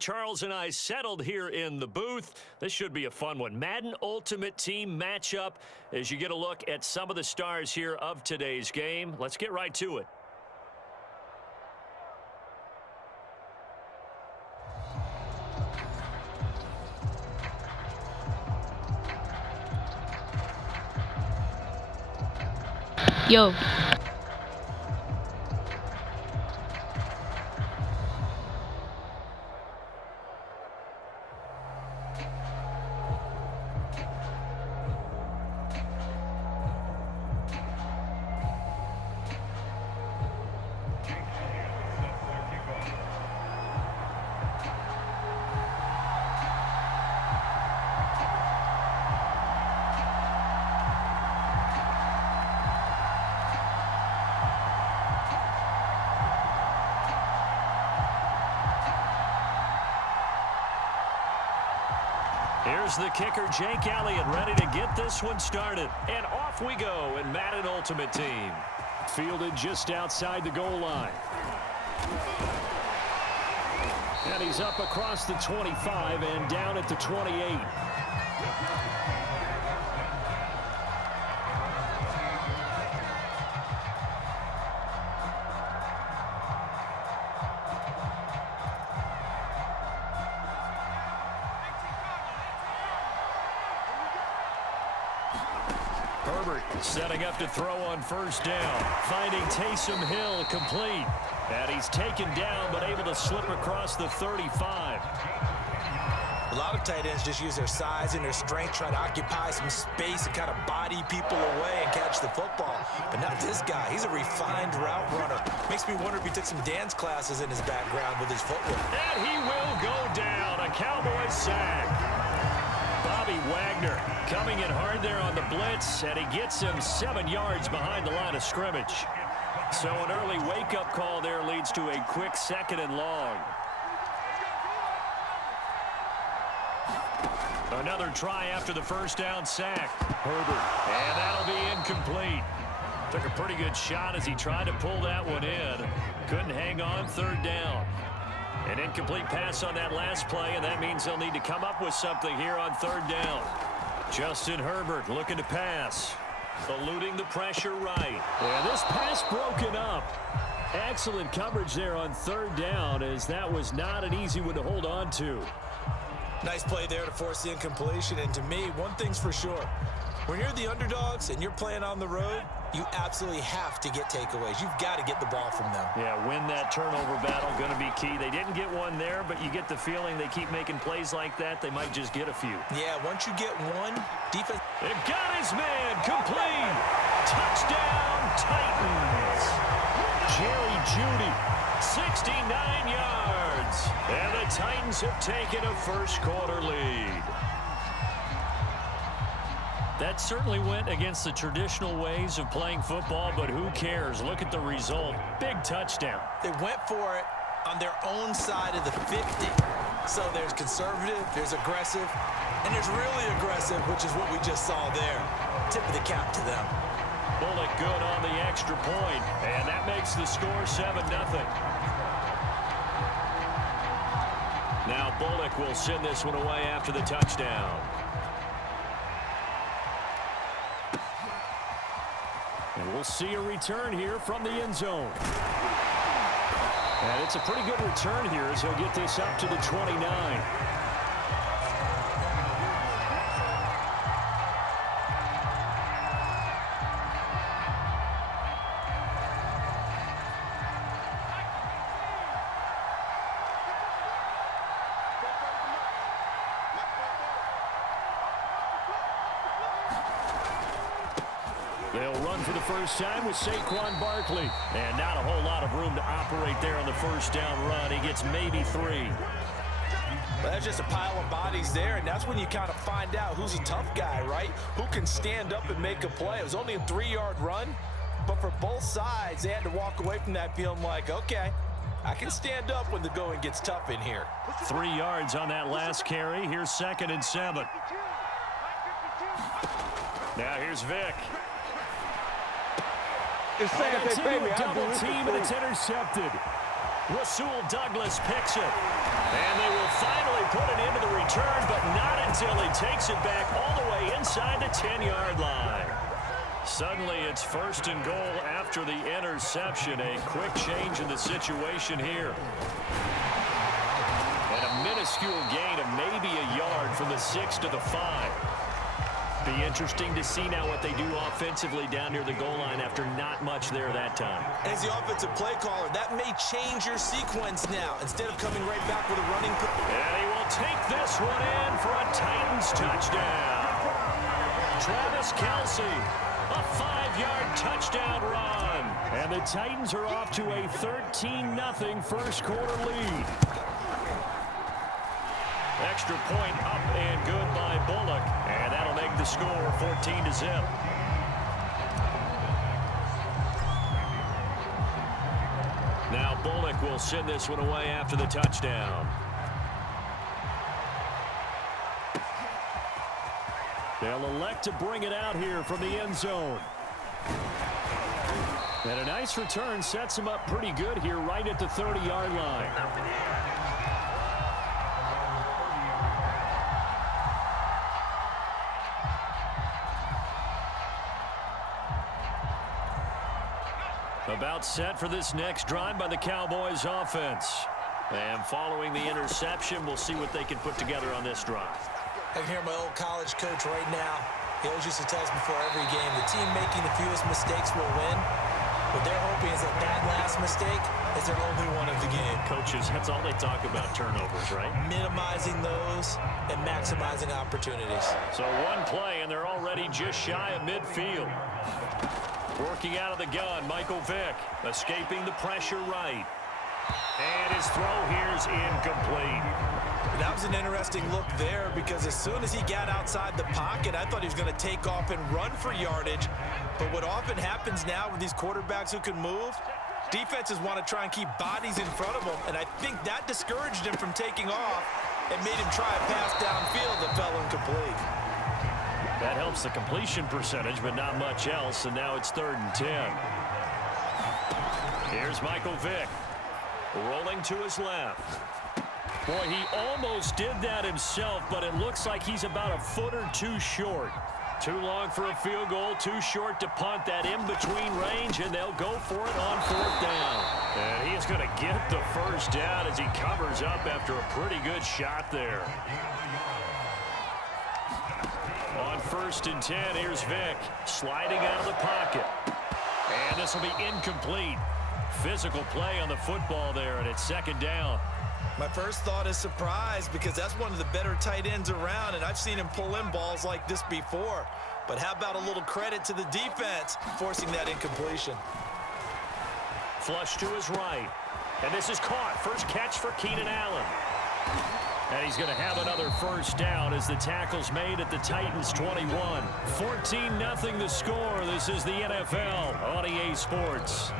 Charles and I settled here in the booth. This should be a fun one. Madden Ultimate Team matchup as you get a look at some of the stars here of today's game. Let's get right to it. Yo. Here's the kicker, Jake Elliott, ready to get this one started. And off we go in Madden Ultimate Team. Fielded just outside the goal line. And he's up across the 25 and down at the 28. Herbert setting up to throw on first down. Finding Taysom Hill complete. And he's taken down but able to slip across the 35. A lot of tight ends just use their size and their strength, try to occupy some space and kind of body people away and catch the football. But not this guy. He's a refined route runner. Makes me wonder if he took some dance classes in his background with his footwork. And he will go down. A Cowboys sack. Bobby Wagner coming in hard there on the blitz, and he gets him 7 yards behind the line of scrimmage. So an early wake-up call there leads to a quick 2nd and long. Another try after the first down sack. Herbert, and that'll be incomplete. Took a pretty good shot as he tried to pull that one in. Couldn't hang on, 3rd down. An incomplete pass on that last play, and that means they'll need to come up with something here on 3rd down. Justin Herbert looking to pass. Eluding the pressure right. And this pass broken up. Excellent coverage there on 3rd down, as that was not an easy one to hold on to. Nice play there to force the incompletion. And to me, one thing's for sure. When you're the underdogs and you're playing on the road, you absolutely have to get takeaways. You've got to get the ball from them. Yeah, win that turnover battle, going to be key. They didn't get one there, but you get the feeling they keep making plays like that, they might just get a few. Yeah, once you get one, defense. It got his man, complete. Touchdown, Titans. Jerry Jeudy, 69 yards. And the Titans have taken a first-quarter lead. That certainly went against the traditional ways of playing football, but who cares? Look at the result. Big touchdown. They went for it on their own side of the 50. So there's conservative, there's aggressive, and there's really aggressive, which is what we just saw there. Tip of the cap to them. Bullock good on the extra point, and that makes the score 7-0. Now Bullock will send this one away after the touchdown. And we'll see a return here from the end zone. And it's a pretty good return here as he'll get this up to the 29. They'll run for the first time with Saquon Barkley. And not a whole lot of room to operate there on the first down run. He gets maybe 3. Well, that's just a pile of bodies there, and that's when you kind of find out who's a tough guy, right? Who can stand up and make a play. It was only a 3-yard run, but for both sides, they had to walk away from that feeling like, okay, I can stand up when the going gets tough in here. 3 yards on that last carry. Here's 2nd and 7. Now here's Vick. Double team, and it's intercepted. Rasul Douglas picks it. And they will finally put it into the return, but not until he takes it back all the way inside the 10-yard line. Suddenly, it's 1st and goal after the interception. A quick change in the situation here. And a minuscule gain of maybe a yard from the 6 to the 5. Be interesting to see now what they do offensively down near the goal line after not much there that time. As the offensive play caller, that may change your sequence now. Instead of coming right back with a running. And he will take this one in for a Titans touchdown. Travis Kelce, a 5-yard touchdown run. And the Titans are off to a 13-0 first quarter lead. Extra point up and good by Bullock. And that'll make the score 14-0. Now Bullock will send this one away after the touchdown. They'll elect to bring it out here from the end zone. And a nice return sets him up pretty good here right at the 30-yard line. About set for this next drive by the Cowboys offense. And following the interception, we'll see what they can put together on this drive. I can hear my old college coach right now. He always used to tell us before every game, the team making the fewest mistakes will win. What they're hoping is that last mistake is their only one of the game. Coaches, that's all they talk about, turnovers, right? Minimizing those and maximizing opportunities. So one play, and they're already just shy of midfield. Working out of the gun, Michael Vick, escaping the pressure right. And his throw here's incomplete. That was an interesting look there because as soon as he got outside the pocket, I thought he was going to take off and run for yardage. But what often happens now with these quarterbacks who can move, defenses want to try and keep bodies in front of them. And I think that discouraged him from taking off and made him try a pass downfield that fell incomplete. That helps the completion percentage, but not much else, and now it's 3rd and 10. Here's Michael Vick, rolling to his left. Boy, he almost did that himself, but it looks like he's about a foot or two short. Too long for a field goal, too short to punt. That in-between range, and they'll go for it on 4th down. And he is going to get the first down as he covers up after a pretty good shot there. On 1st and 10, here's Vick, sliding out of the pocket. And this will be incomplete. Physical play on the football there, and it's 2nd down. My first thought is surprise because that's one of the better tight ends around, and I've seen him pull in balls like this before. But how about a little credit to the defense forcing that incompletion? Flush to his right. And this is caught. First catch for Keenan Allen. And he's going to have another first down as the tackle's made at the Titans 21. 14-0 the score. This is the NFL on EA Sports.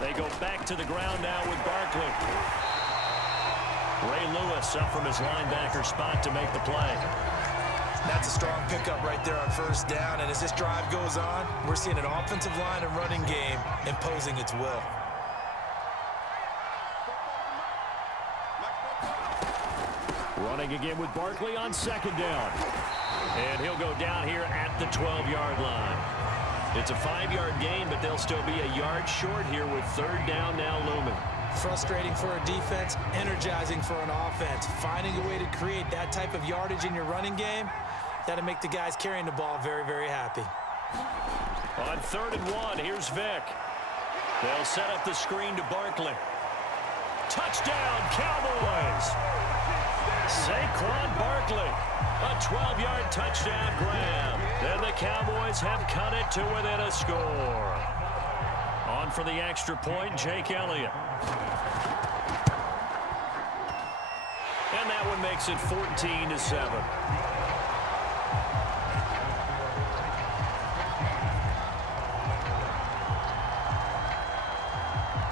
They go back to the ground now with Barkley. Ray Lewis up from his linebacker spot to make the play. That's a strong pickup right there on 1st down, and as this drive goes on, we're seeing an offensive line and running game imposing its will. Running again with Barkley on 2nd down. And he'll go down here at the 12-yard line. It's a 5-yard gain, but they'll still be a yard short here with 3rd down now looming. Frustrating for a defense, energizing for an offense. Finding a way to create that type of yardage in your running game, that'll make the guys carrying the ball very, very happy. On 3rd and 1, here's Vick. They'll set up the screen to Barkley. Touchdown, Cowboys! Saquon Barkley, a 12-yard touchdown grab. Then the Cowboys have cut it to within a score. On for the extra point, Jake Elliott. And that one makes it 14-7.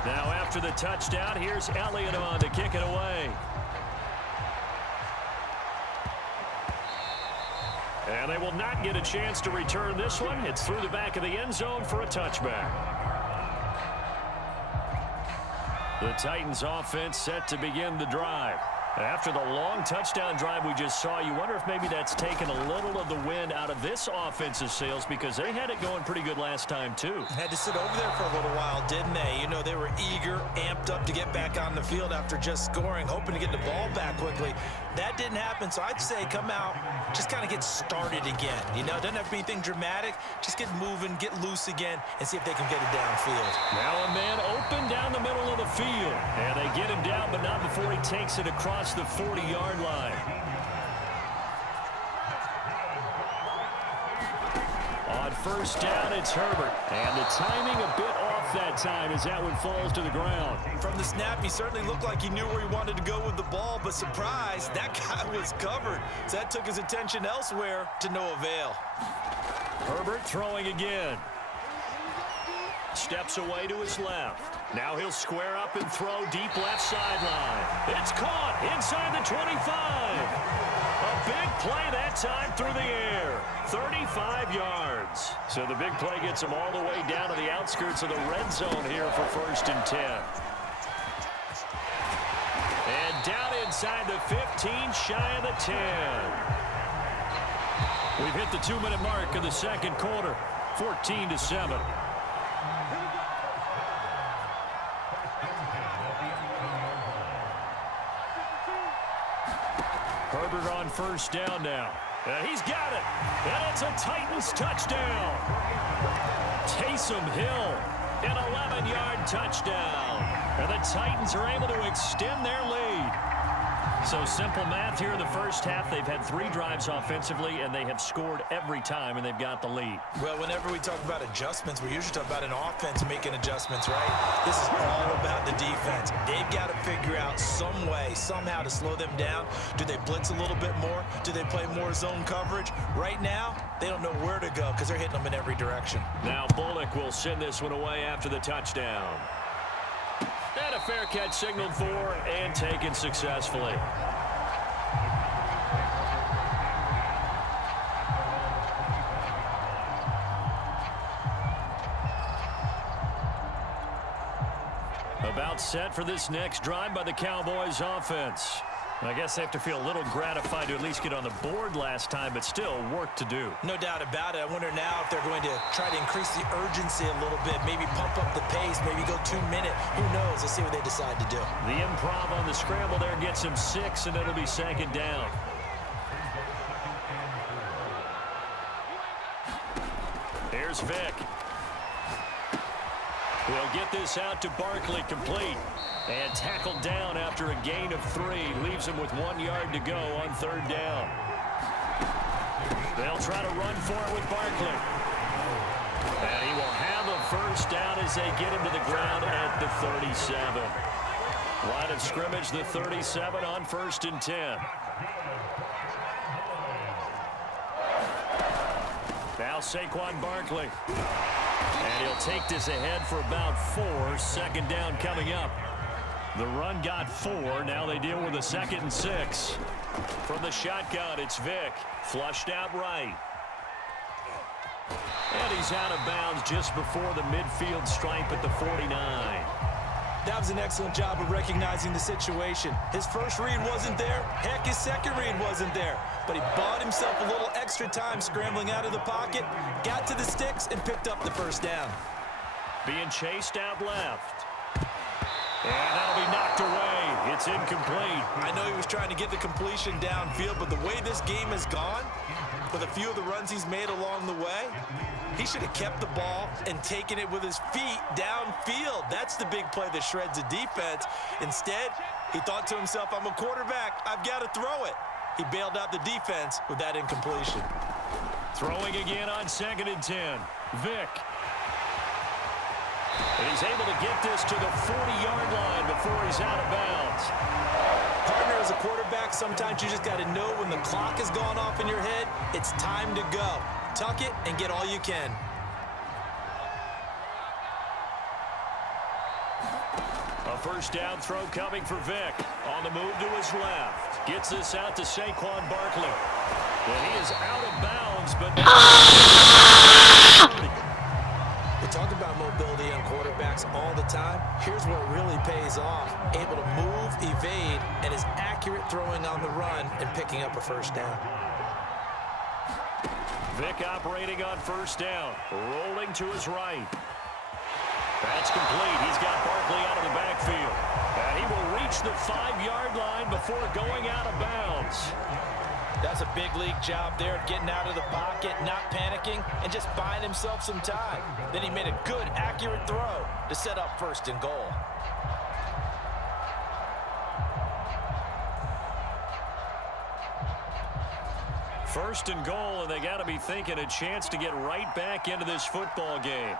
Now after the touchdown, here's Elliott on to kick it away. And they will not get a chance to return this one. It's through the back of the end zone for a touchback. The Titans offense set to begin the drive. After the long touchdown drive we just saw, you wonder if maybe that's taken a little of the wind out of this offensive sails, because they had it going pretty good last time too. Had to sit over there for a little while, didn't they? You know, they were eager, amped up to get back on the field after just scoring, hoping to get the ball back quickly. That didn't happen, so I'd say come out, just kind of get started again. You know, doesn't have to be anything dramatic. Just get moving, get loose again, and see if they can get it downfield. Now a man open down the middle of the field. And they get him down, but not before he takes it across the 40-yard line. On first down, it's Herbert. And the timing a bit off that time as that one falls to the ground. From the snap, he certainly looked like he knew where he wanted to go with the ball, but surprise, that guy was covered. So that took his attention elsewhere to no avail. Herbert throwing again. Steps away to his left. Now he'll square up and throw deep left sideline. It's caught inside the 25. A big play that time through the air. 35 yards. So the big play gets him all the way down to the outskirts of the red zone here for 1st and 10. And down inside the 15, shy of the 10. We've hit the 2-minute mark of the second quarter. 14-7. Herbert on first down now. He's got it. And it's a Titans touchdown. Taysom Hill, an 11-yard touchdown. And the Titans are able to extend their lead. So simple math here in the first half. They've had 3 drives offensively, and they have scored every time, and they've got the lead. Well, whenever we talk about adjustments, we usually talk about an offense making adjustments, right? This is all about the defense. They've got to figure out some way, somehow to slow them down. Do they blitz a little bit more? Do they play more zone coverage? Right now, they don't know where to go because they're hitting them in every direction. Now Bullock will send this one away after the touchdown. And a fair catch signaled for and taken successfully. About set for this next drive by the Cowboys offense. I guess they have to feel a little gratified to at least get on the board last time, but still work to do. No doubt about it. I wonder now if they're going to try to increase the urgency a little bit, maybe pump up the pace, maybe go 2-minute. Who knows? Let's see what they decide to do. The improv on the scramble there gets him 6, and it'll be 2nd down. Here's Vick. He'll get this out to Barkley, complete. And tackled down after a gain of 3. Leaves him with 1 yard to go on 3rd down. They'll try to run for it with Barkley. And he will have a first down as they get him to the ground at the 37. Line of scrimmage, the 37 on 1st and 10. Now Saquon Barkley. And he'll take this ahead for about 4. 2nd down coming up. The run got 4. Now they deal with a 2nd and 6. From the shotgun, it's Vick. Flushed out right. And he's out of bounds just before the midfield stripe at the 49. That was an excellent job of recognizing the situation. His first read wasn't there. Heck, his second read wasn't there. But he bought himself a little extra time scrambling out of the pocket, got to the sticks, and picked up the first down. Being chased out left. And that'll be knocked away. It's incomplete. I know he was trying to get the completion downfield, but the way this game has gone, with a few of the runs he's made along the way, he should have kept the ball and taken it with his feet downfield. That's the big play that shreds a defense. Instead, he thought to himself, I'm a quarterback. I've got to throw it. He bailed out the defense with that incompletion. Throwing again on 2nd and 10. Vick. And he's able to get this to the 40-yard line before he's out of bounds. Partner, as a quarterback, sometimes you just got to know when the clock has gone off in your head, it's time to go. Tuck it and get all you can. A first down throw coming for Vick. On the move to his left. Gets this out to Saquon Barkley. And he is out of bounds, but... We talk about mobility on quarterbacks all the time. Here's where it really pays off. Able to move, evade, and is accurate throwing on the run and picking up a first down. Vick operating on first down. Rolling to his right. That's complete. He's got Barkley out of the backfield. And he will reach the 5-yard line before going out of bounds. That's a big league job there, getting out of the pocket, not panicking, and just buying himself some time. Then he made a good, accurate throw to set up first and goal. First and goal, and they got to be thinking a chance to get right back into this football game.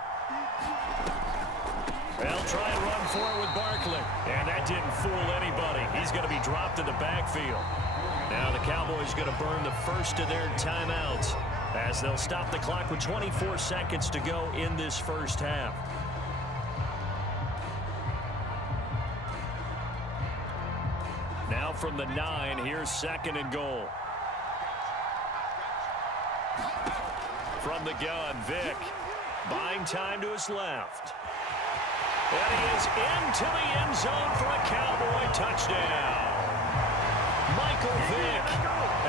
They'll try and run for it with Barkley. And that didn't fool anybody. He's going to be dropped in the backfield. Now the Cowboys going to burn the first of their timeouts as they'll stop the clock with 24 seconds to go in this first half. Now from the 9, here's second and goal. From the gun, Vick buying time to his left. And he is into the end zone for a Cowboy touchdown. Michael Vick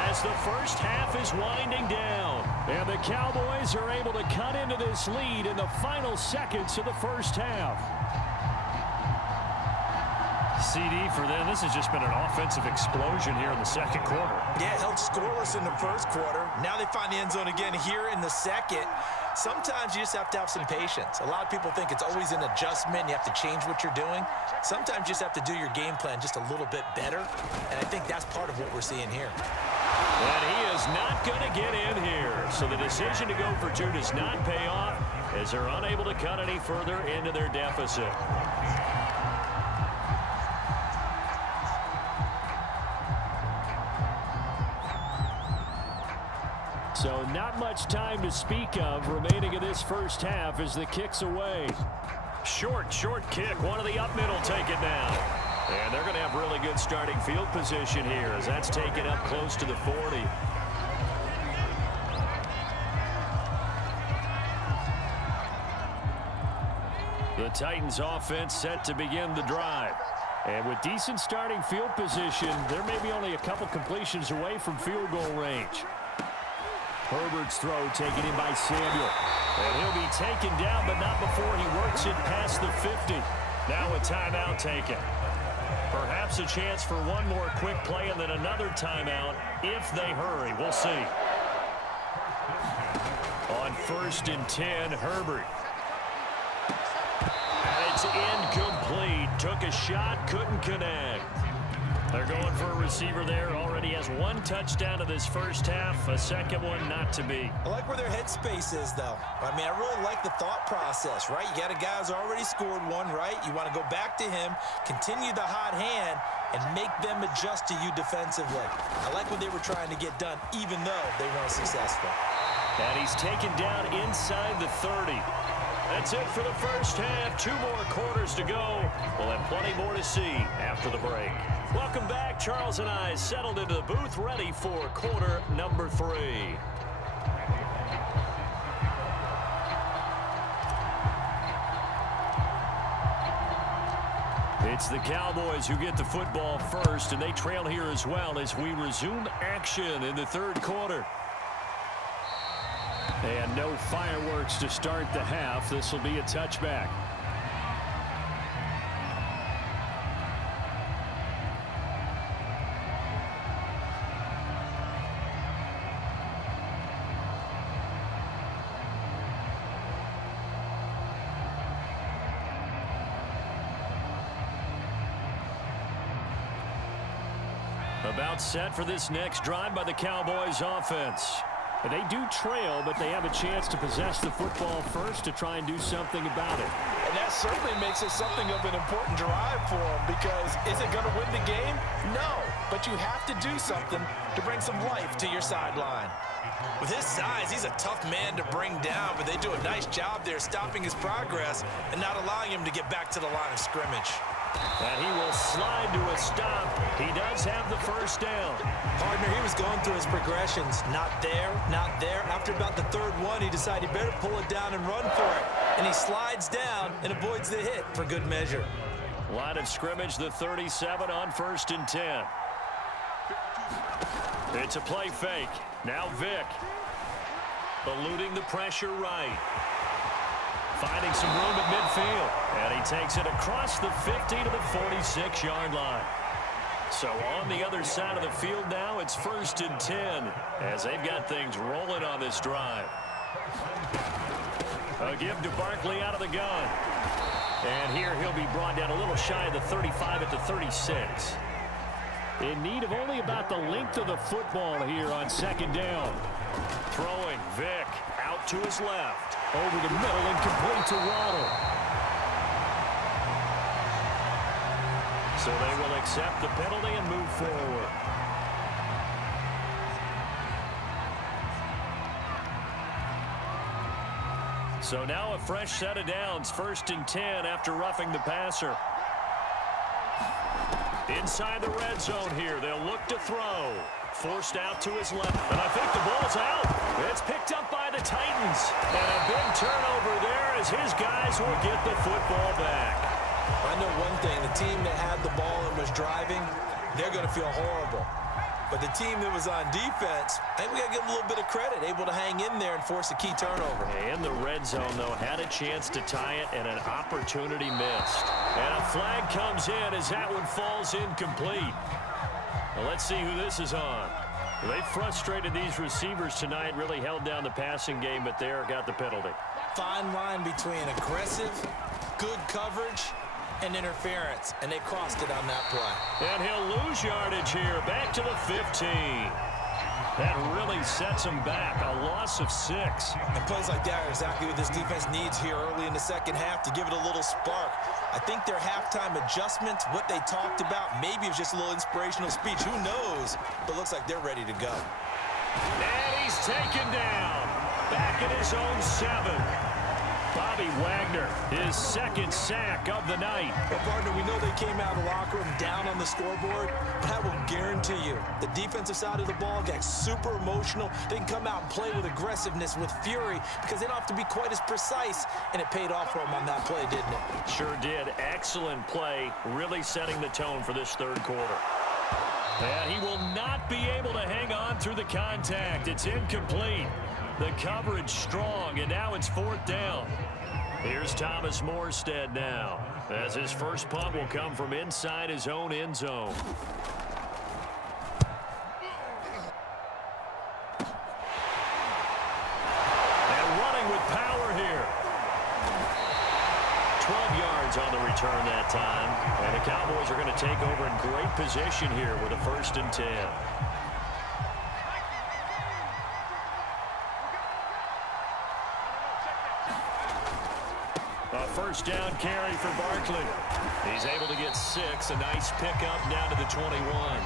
as the first half is winding down. And the Cowboys are able to cut into this lead in the final seconds of the first half. CD for them, this has just been an offensive explosion here in the second quarter. Yeah, held scoreless in the first quarter. Now they find the end zone again here in the second. Sometimes you just have to have some patience. A lot of people think it's always an adjustment. You have to change what you're doing. Sometimes you just have to do your game plan just a little bit better. And I think that's part of what we're seeing here. And he is not going to get in here. So the decision to go for 2 does not pay off as they're unable to cut any further into their deficit. So not much time to speak of remaining in this first half as the kick's away. Short kick. One of the up middle take it now. And they're going to have really good starting field position here as that's taken up close to the 40. The Titans offense set to begin the drive. And with decent starting field position, there may be only a couple completions away from field goal range. Herbert's throw taken in by Samuel. And he'll be taken down, but not before he works it past the 50. Now a timeout taken. Perhaps a chance for one more quick play and then another timeout if they hurry. We'll see. On 1st and 10, Herbert. And it's incomplete. Took a shot, couldn't connect. They're going for a receiver there. Already has 1 touchdown in this first half. A second one not to be. I like where their headspace is, though. I mean, I really like the thought process, right? You got a guy who's already scored 1, right? You want to go back to him, continue the hot hand, and make them adjust to you defensively. I like what they were trying to get done, even though they weren't successful. And he's taken down inside the 30. That's it for the first half. 2 more quarters to go. We'll have plenty more to see after the break. Welcome back. Charles and I settled into the booth, ready for quarter number 3. It's the Cowboys who get the football first, and they trail here as well as we resume action in the third quarter. And no fireworks to start the half. This will be a touchback. About set for this next drive by the Cowboys offense. And they do trail, but they have a chance to possess the football first to try and do something about it. And that certainly makes it something of an important drive for them, because is it going to win the game? No, but you have to do something to bring some life to your sideline. With his size, he's a tough man to bring down, but they do a nice job there stopping his progress and not allowing him to get back to the line of scrimmage. And he will slide to a stop. He does have the first down. Partner, he was going through his progressions. Not there, not there. After about the third one, he decided he better pull it down and run for it. And he slides down and avoids the hit for good measure. Line of scrimmage, the 37 on 1st and 10. It's a play fake. Now Vick. Eluding the pressure right. Finding some room at midfield. And he takes it across the 50 to the 46-yard line. So on the other side of the field now, it's 1st and 10 as they've got things rolling on this drive. A give to Barkley out of the gun. And here he'll be brought down a little shy of the 35 at the 36. In need of only about the length of the football here on 2nd down. Throwing, Vick out to his left. Over the middle and complete to Waddle. So they will accept the penalty and move forward. So now a fresh set of downs, 1st and 10 after roughing the passer. Inside the red zone here, they'll look to throw. Forced out to his left, and I think the ball's out. It's picked up by the Titans. And a big turnover there as his guys will get the football back. I know one thing, the team that had the ball and was driving, they're going to feel horrible. But the team that was on defense, I think we got to give them a little bit of credit, able to hang in there and force a key turnover. In the red zone, though, had a chance to tie it, and an opportunity missed. And a flag comes in as that one falls incomplete. Well, let's see who this is on. They frustrated these receivers tonight, really held down the passing game, but there got the penalty. Fine line between aggressive, good coverage, and interference, and they crossed it on that play. And he'll lose yardage here, back to the 15. That really sets him back, a loss of 6. And plays like that are exactly what this defense needs here early in the second half to give it a little spark. I think their halftime adjustments, what they talked about, maybe it's just a little inspirational speech. Who knows? But looks like they're ready to go. And he's taken down, back at his own 7. Bobby Wagner, his 2nd sack of the night. Well, partner, we know they came out of the locker room down on the scoreboard, but I will guarantee you the defensive side of the ball got super emotional. They can come out and play with aggressiveness, with fury, because they don't have to be quite as precise, and it paid off for them on that play, didn't it? Sure did. Excellent play, really setting the tone for this 3rd quarter. And he will not be able to hang on through the contact. It's incomplete. The coverage strong, and now it's 4th down. Here's Thomas Morstead now, as his first punt will come from inside his own end zone. And running with power here. 12 yards on the return that time. And the Cowboys are going to take over in great position here with a 1st and 10. A 1st down carry for Barkley. He's able to get 6. A nice pickup down to the 21.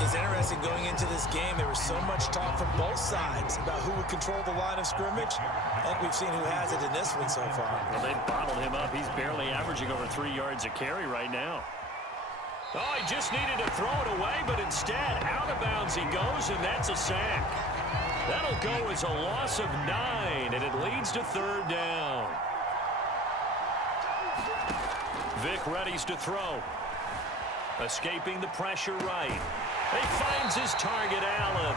It's interesting going into this game. There was so much talk from both sides about who would control the line of scrimmage. I think we've seen who has it in this one so far. Well, they bottled him up. He's barely averaging over 3 yards a carry right now. Oh, he just needed to throw it away, but instead, out of bounds he goes, and that's a sack. That'll go as a loss of 9, and it leads to 3rd down. Vick readies to throw. Escaping the pressure right. He finds his target, Allen.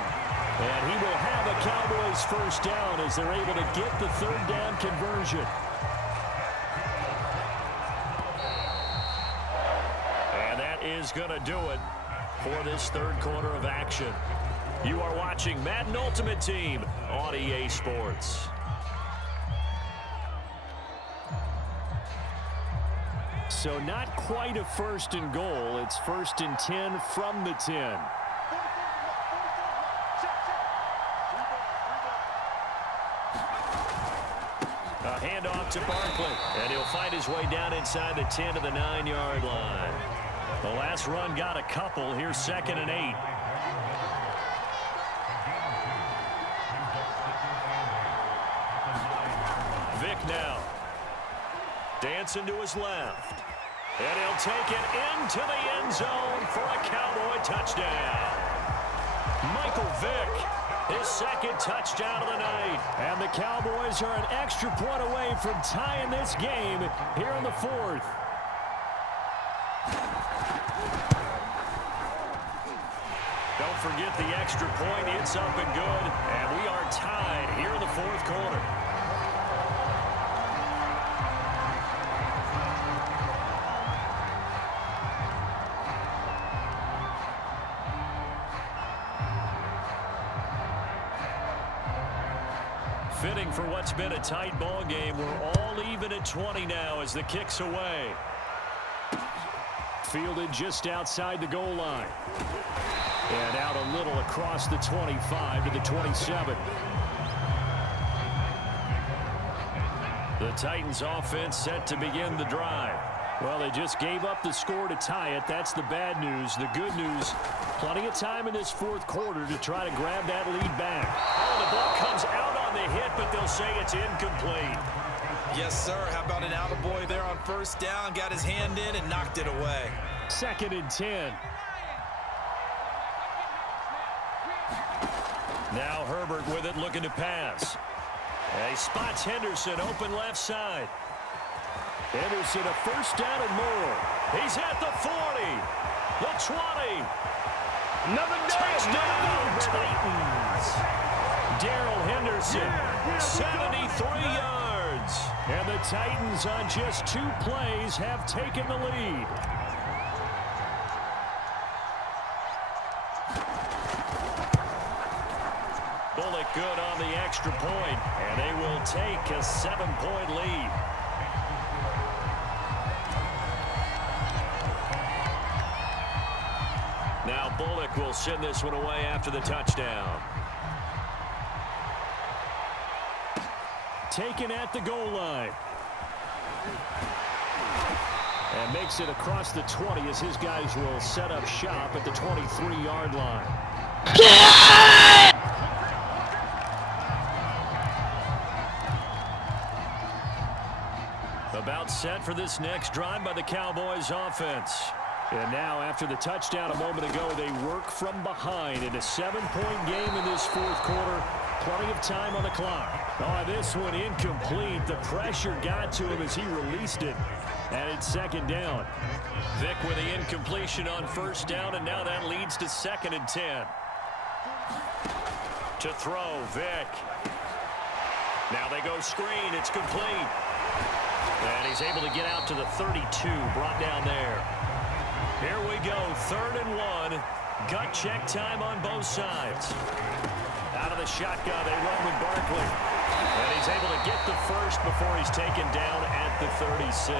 And he will have a Cowboys 1st down as they're able to get the 3rd down conversion. And that is going to do it for this 3rd quarter of action. You are watching Madden Ultimate Team on EA Sports. So not quite a 1st and goal. It's 1st and 10 from the 10. A handoff to Barkley. And he'll find his way down inside the 10 to the 9-yard line. The last run got a couple. Here's 2nd and 8. Vick now. Dancing to his left. And he'll take it into the end zone for a Cowboy touchdown. Michael Vick, his second touchdown of the night. And the Cowboys are an extra point away from tying this game here in the fourth. Don't forget the extra point. It's up and good. And we are tied here in the fourth quarter. Fitting for what's been a tight ball game. We're all even at 20 now as the kick's away. Fielded just outside the goal line. And out a little across the 25 to the 27. The Titans offense set to begin the drive. Well, they just gave up the score to tie it. That's the bad news. The good news, plenty of time in this fourth quarter to try to grab that lead back. Oh, the ball comes out on the hit, but they'll say it's incomplete. Yes, sir. How about an attaboy there on first down? Got his hand in and knocked it away. 2nd and 10. Now Herbert with it, looking to pass. And he spots Henderson open left side. Henderson a first down and more. He's at the 40, the 20. Another touchdown, Titans. Darrell Henderson, 73 yards. And the Titans on just 2 plays have taken the lead. Bullock good on the extra point, and they will take a 7-point lead. Now Bullock will send this one away after the touchdown. Taken at the goal line. And makes it across the 20 as his guys will set up shop at the 23-yard line. About set for this next drive by the Cowboys offense. And now, after the touchdown a moment ago, they work from behind in a 7-point game in this fourth quarter. Plenty of time on the clock. Oh, this one incomplete. The pressure got to him as he released it. And it's 2nd down. Vick with the incompletion on first down, and now that leads to 2nd and 10. To throw, Vick. Now they go screen. It's complete. And he's able to get out to the 32, brought down there. Here we go, 3rd and 1. Gut check time on both sides. Out of the shotgun, they run with Barkley. And he's able to get the first before he's taken down at the 36.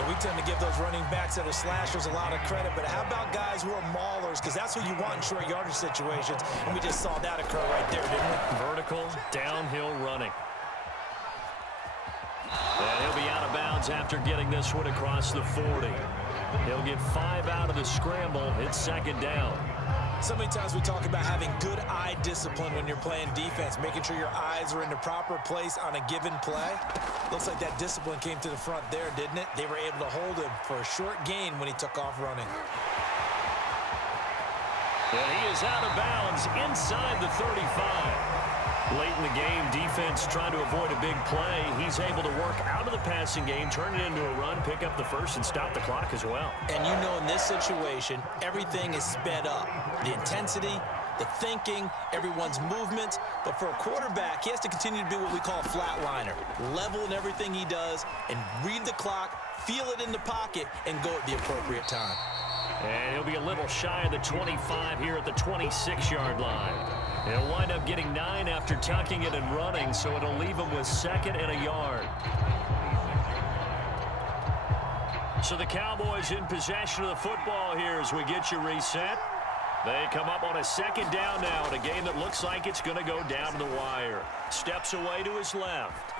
And we tend to give those running backs that are slashers a lot of credit, but how about guys who are maulers? Because that's who you want in short yardage situations. And we just saw that occur right there, didn't we? Vertical, downhill running. And he'll be out of bounds after getting this one across the 40. He'll get 5 out of the scramble. It's 2nd down. So many times we talk about having good eye discipline when you're playing defense, making sure your eyes are in the proper place on a given play. Looks like that discipline came to the front there, didn't it? They were able to hold him for a short gain when he took off running. And he is out of bounds inside the 35. Late in the game, defense trying to avoid a big play. He's able to work out of the passing game, turn it into a run, pick up the first, and stop the clock as well. And you know in this situation, everything is sped up. The intensity, the thinking, everyone's movements. But for a quarterback, he has to continue to be what we call a flatliner. Level in everything he does and read the clock, feel it in the pocket, and go at the appropriate time. And he'll be a little shy of the 25 here at the 26-yard line. He'll wind up getting 9 after tucking it and running, so it'll leave him with 2nd and a yard. So the Cowboys in possession of the football here as we get you reset. They come up on a 2nd down now in a game that looks like it's going to go down to the wire. Steps away to his left.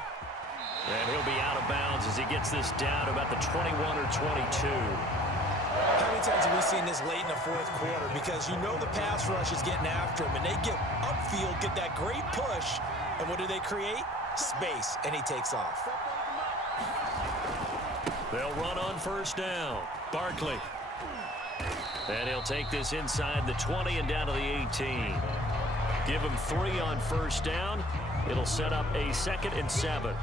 And he'll be out of bounds as he gets this down about the 21 or 22. How many times have we seen this late in the fourth quarter? Because you know the pass rush is getting after him, and they get upfield, get that great push, and what do they create? Space, and he takes off. They'll run on first down. Barkley. And he'll take this inside the 20 and down to the 18. Give him 3 on first down. It'll set up a 2nd and 7.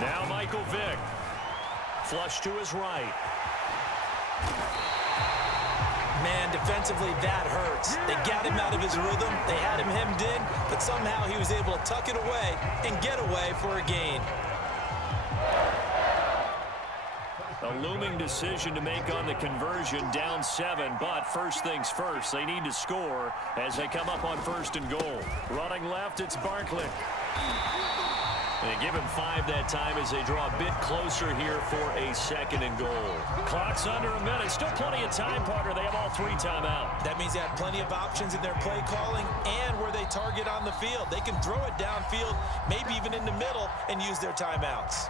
Now Michael Vick. Flush to his right. Man, defensively, that hurts. They got him out of his rhythm. They had him hemmed in, but somehow he was able to tuck it away and get away for a gain. A looming decision to make on the conversion, down 7, but first things first, they need to score as they come up on 1st and goal. Running left, it's Barkley. And they give him 5 that time as they draw a bit closer here for a 2nd and goal. Clock's under a minute. Still plenty of time, partner. They have all 3 timeout. That means they have plenty of options in their play calling and where they target on the field. They can throw it downfield, maybe even in the middle, and use their timeouts.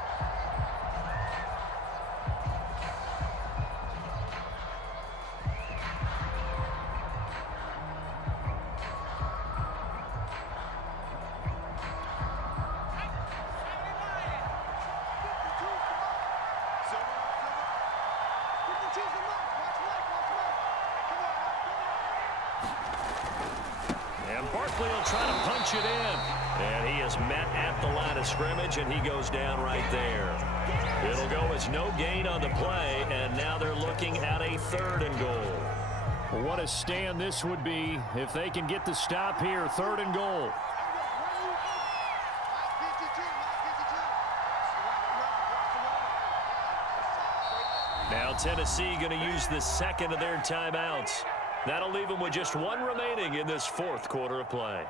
Barkley will try to punch it in. And he is met at the line of scrimmage, and he goes down right there. It'll go as no gain on the play, and now they're looking at a 3rd and goal. Well, what a stand this would be if they can get the stop here. 3rd and goal. Now Tennessee going to use the 2nd of their timeouts. That'll leave them with just 1 remaining in this 4th quarter of play.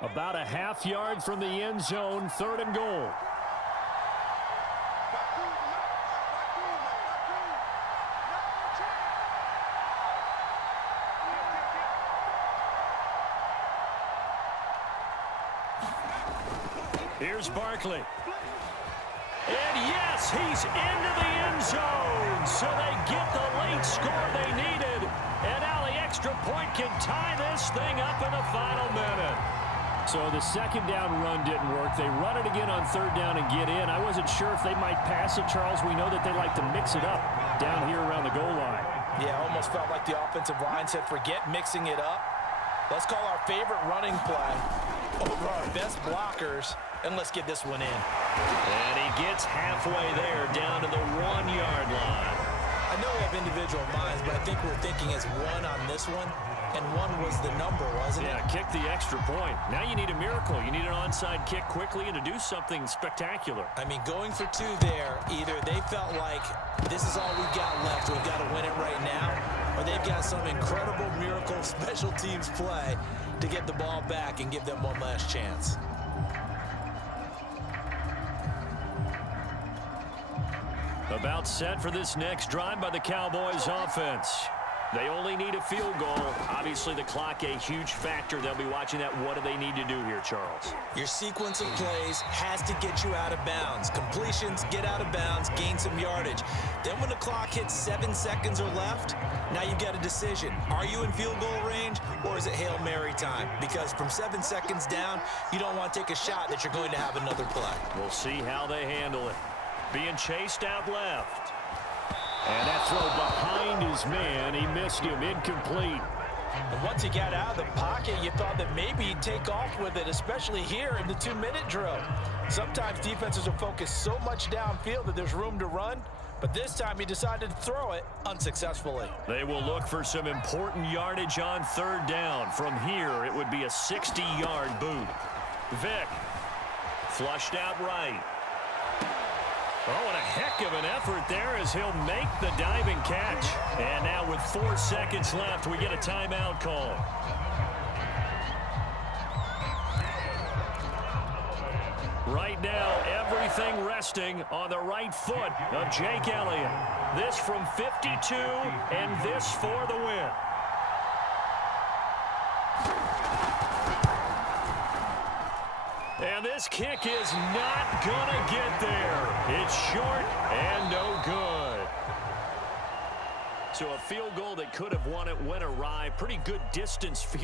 About a half yard from the end zone, 3rd and goal. Here's Barkley. And yes, he's into the end zone. So they get the late score they needed. And now the extra point can tie this thing up in the final minute. So the 2nd down run didn't work. They run it again on 3rd down and get in. I wasn't sure if they might pass it, Charles. We know that they like to mix it up down here around the goal line. Yeah, almost felt like the offensive line said, forget mixing it up. Let's call our favorite running play over our best blockers, and let's get this one in. And he gets halfway there, down to the 1-yard line. I know we have individual minds, but I think we're thinking as 1 on this one, and 1 was the number, wasn't it? Yeah, kick the extra point. Now you need a miracle. You need an onside kick quickly and to do something spectacular. I mean, going for 2 there, either they felt like this is all we've got left, we've got to win it right now, or they've got some incredible miracle special teams play to get the ball back and give them one last chance. About set for this next drive by the Cowboys offense. They only need a field goal. Obviously, the clock a huge factor. They'll be watching that. What do they need to do here, Charles? Your sequence of plays has to get you out of bounds. Completions, get out of bounds, gain some yardage. Then when the clock hits 7 seconds or left, now you've got a decision. Are you in field goal range, or is it Hail Mary time? Because from 7 seconds down, you don't want to take a shot that you're going to have another play. We'll see how they handle it. Being chased out left. And that throw behind his man. He missed him. Incomplete. And once he got out of the pocket, you thought that maybe he'd take off with it, especially here in the 2-minute drill. Sometimes defenses will focus so much downfield that there's room to run, but this time he decided to throw it unsuccessfully. They will look for some important yardage on 3rd down. From here, it would be a 60-yard boot. Vick flushed out right. Oh, and a heck of an effort there as he'll make the diving catch. And now with 4 seconds left, we get a timeout call. Right now, everything resting on the right foot of Jake Elliott. This from 52, and this for the win. And this kick is not gonna get there. It's short and no good. So a field goal that could have won it went awry. Pretty good distance field.